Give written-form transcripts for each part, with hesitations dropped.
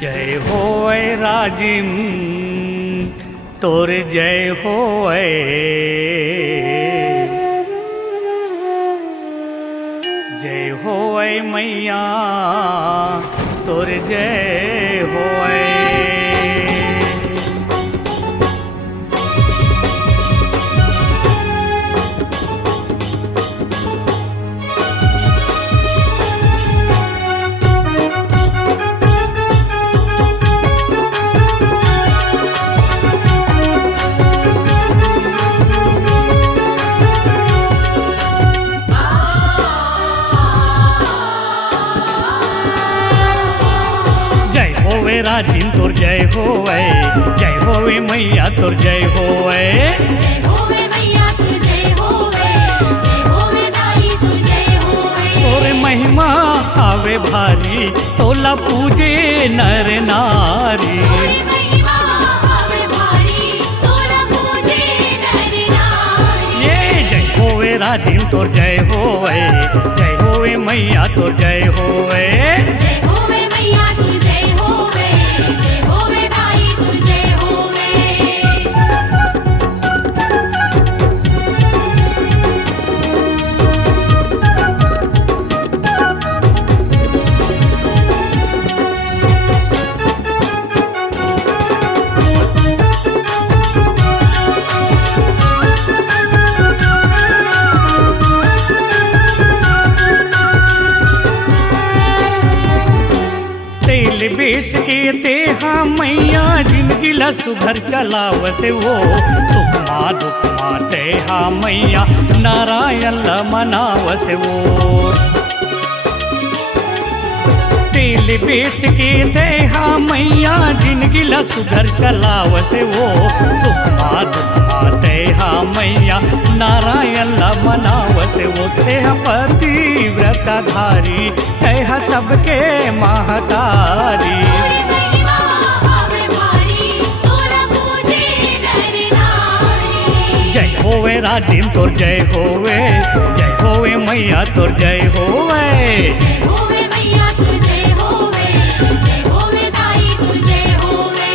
जय होय राजिम तोर जय होय, जय होय मैया तोर जय होय। राजिम तोर जय होवे, जय होवे मैया तोर जय होवे, जय होवे मैया तोर जय होवे, जय होवे दाई तोर जय होवे। तोर महिमा आवे भारी तोला पूजे नर नारी, तोरी महिमा आवे भारी तोला पूजे नर नारी। ये जय होवे राजिम तोर जय होवे, जय होवे मैया तोर जय होवे, जय होवे मैया तोर जय होवे, जय होवे दाई तोर जय होवे। तेल बेच के तेहा मैया जिंदगी ला सुघर चलाव से वो, सुखमा दुखमा तेहा मैया नारायण ला मनाव से वो। तेल बेच के तेहा मैया जिंदगी ला सुघर चलाव से वो, सुखमा दुखमा तेहा मैया नारायण ला मनाव से वो। तेहा पति व्रतधारी तेहा सबके महतारी, तोरी महिमा आवे भारी तोला पूजे नर नारी। जय होवे राजिम तोर जय होवे, जय होवे मैया तोर जय होवे, जय होवे मैया तोर जय होवे, जय होवे दाई तोर जय होवे।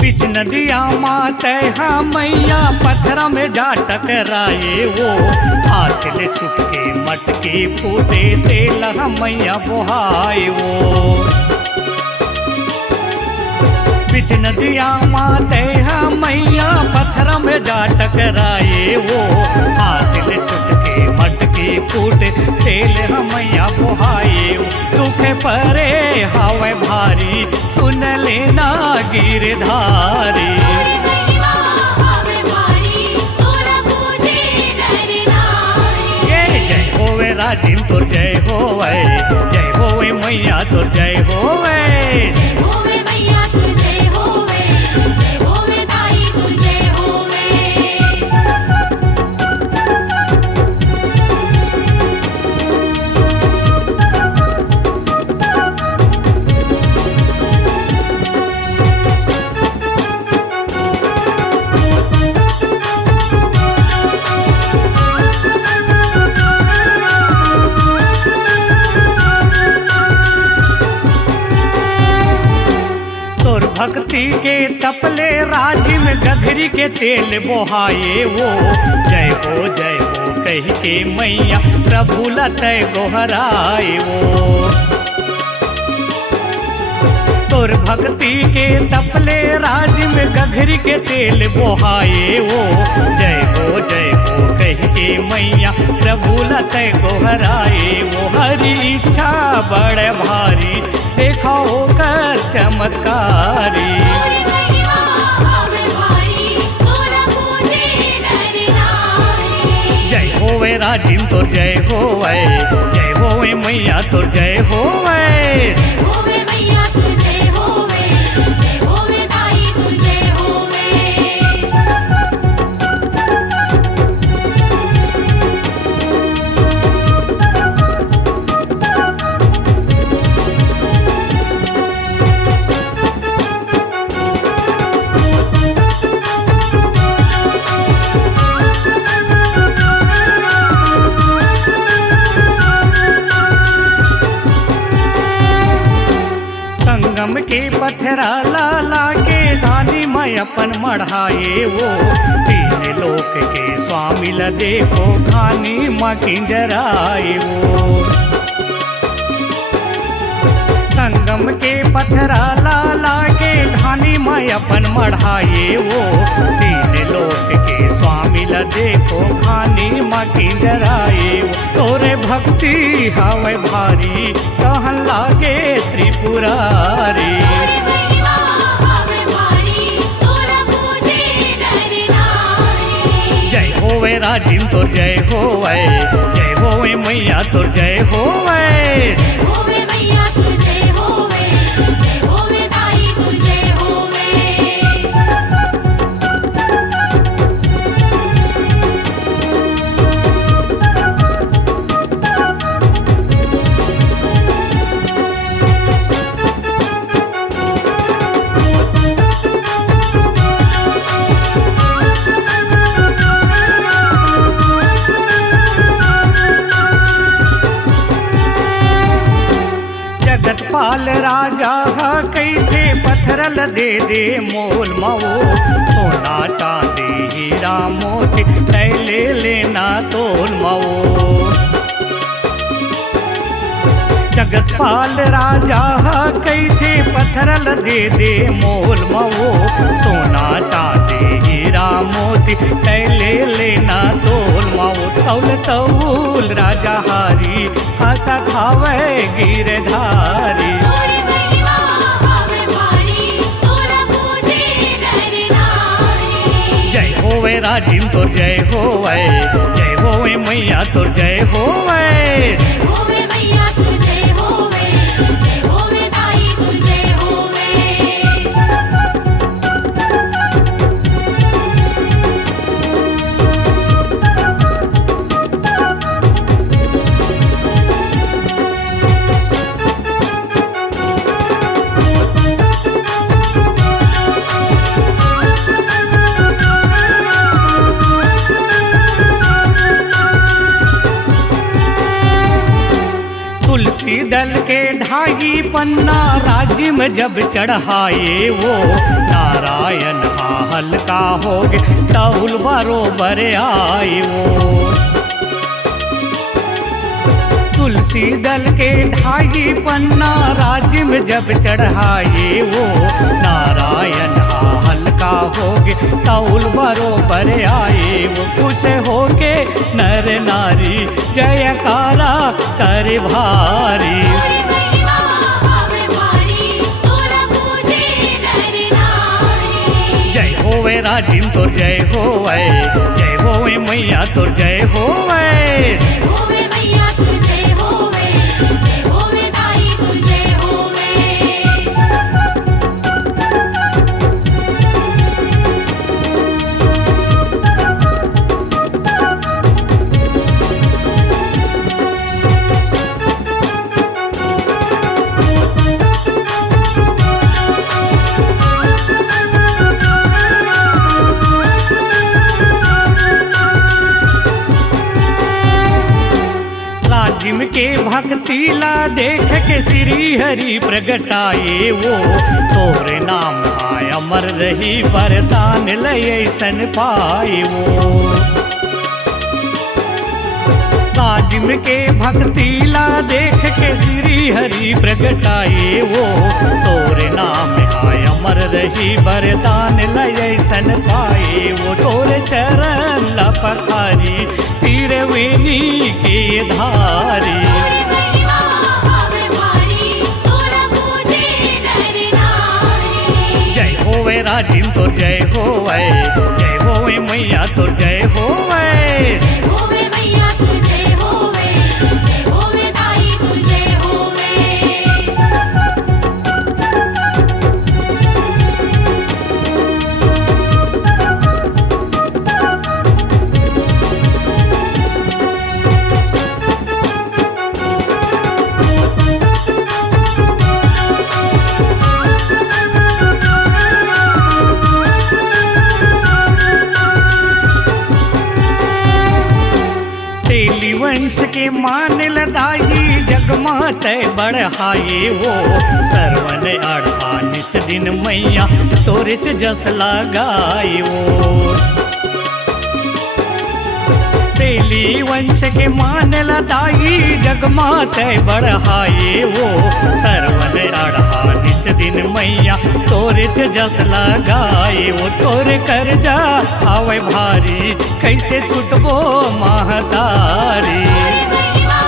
बीच नदिया माते हाँ मैया पत्थर में जा टकराए वो, हाथ ले छुटके मटके फूटे तेल हम मैया बुहाए वो। बीच नदिया माते हाँ मैया पत्थर में जा टकराए वो, हाथ ले छुटके मटके फूटे तेल हम मैया बुहाए वो। दुखे परे हवे भारी सुन लेना गिरधारी, तोरी महिमा आवे भारी तोला पूजे नर नारी। ये जय होवे राजिम तोर जय होवे, जय होवे मैया तोर जय होवे, जय होवे मैया तोर जय होवे, जय होवे दाई तोर जय होवे। तोर भक्ति के तपले राजिम गधरी के तेल बोहाए वो, जय हो कह के मैया प्रभु लतय गोहराए वो। तोर भक्ति के तपले राजिम गधरी के तेल बोहाए वो, जय हो कह के मैया प्रभु लतय गोहराए वो। हरी इच्छा बड़ भारी देखो कर चमत्कारी, तोरी महिमा आवे भारी तोला पूजे नर नारी। जय होवे राजिम तोर जय होवे, जय होवे मैया तोर जय होवे, जय होवे मैया तोर जय होवे, जय होवे दाई तोर जय होवे। संगम के पथरा लाला के धानी में अपन मढ़ाए वो तीन लोक के स्वामी ल देखो खानी माँ किंजराए वो संगम के पथरा लाला के धानी में अपन मढ़ाए वो तीन लोक के स्वामी ल देखो खानी माँ किंजराए वो तोरे भक्ति हवे भारी कहन लागे त्रिपुरारी तोरे महिमा हवे भारी तोरा पूजे नर नारी जय होवे राजिम तोर जय होवे मैया तोर जय होवे होवे मैया तुर जय होवे दाई तुर जय होवे जगतपाल राजा कैसे पत्थरल दे मोल मऊ सोना चांदी हीरा मोती तैले लेना तोल मऊ जगतपाल राजा कैसे पत्थरल दे मोल मऊ सोना चांदी हीरा मोती तैले लेना तोल मऊ तौल तौल राजा हारी आशा खावे गिरधारी तोरे महिमा हवे भारी तोरा पूजे नर नारी जय होवे राजिम तोर जय होवे मैया तोर जय होवे होवे मैया तुर जय होवे दाई तुर जय होवे तुलसी दल के ढाई पन्ना राज्य में जब चढ़ाए वो नारायण हल्का हो गए तौल बरोबर आए वो तुलसी दल के ढाई पन्ना राज्य में जब चढ़ाए वो नारायण हल्का हो गए तौल बरोबर आए वो खुश हो के नर नारी जयकारा कर भारी तोरे महिमा हवे भारी तोरा पूजे नर नारी जय होवे राजिम तोर जय होवे मैया तोर जय होवे होवे मैया तुर जय होवे दाई तुर जय होवे राजिम के भक्ति ला देख के श्री हरि प्रगटाए वो तोरे नाम आय अमर रही वरदान लय सन पाए वो राजिम के भक्ति ला देख के श्री हरि प्रगटाए वो तोरे नाम आय अमर रही वरदान लय सन पाए वो तोरे चरण ला पखारी तीर वेनी के धारी तोरे महिमा हवे भारी तोरा पूजे नर नारी जय होवे राजिम तोर जय होवे मैया तोर जय होवे होवे मैया तुर जय होवे दाई तुर जय होवे वंश के मान लदाई जगमात बढ़ाए वो सर्वन अढ़ नित दिन मैया तोरे ते जस लगायो तेली वंश के मानला दाई जगमाते बढ़ाए वो सरवन अढ़ा नित दिन मैया तोरे थे जस लगाए वो तोरे कर जा आवे भारी कैसे छुटबो महतारी तोरे महिमा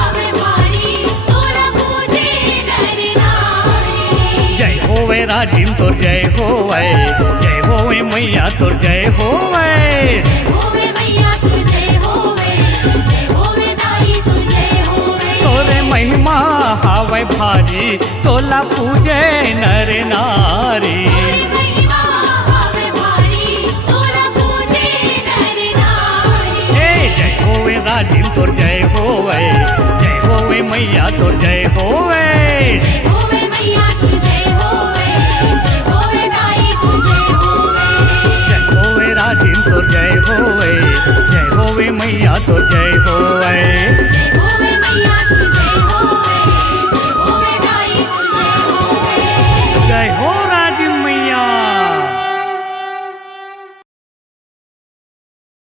आवे भारी तोरा पूजे नर नारी जय होवे राजिम तोर जय होवे मैया तोर जय होवे जय होवे मैया तू जय होवे जय होवे दाई तू जय होवे तोरे महिमा हावे भारी तोला पूजे नर नारी तोरे महिमा आवे भारी तोरा पूजे नर नारी हे जय होवे राजिम तोर जय होवे मैया तोर जय होवे जय होवे मैया तू जय होवे जय होवे दाई तू जय होवे जय होवे राजिम तोर जय होवे मैया तोर जय होवे जय होवे मैया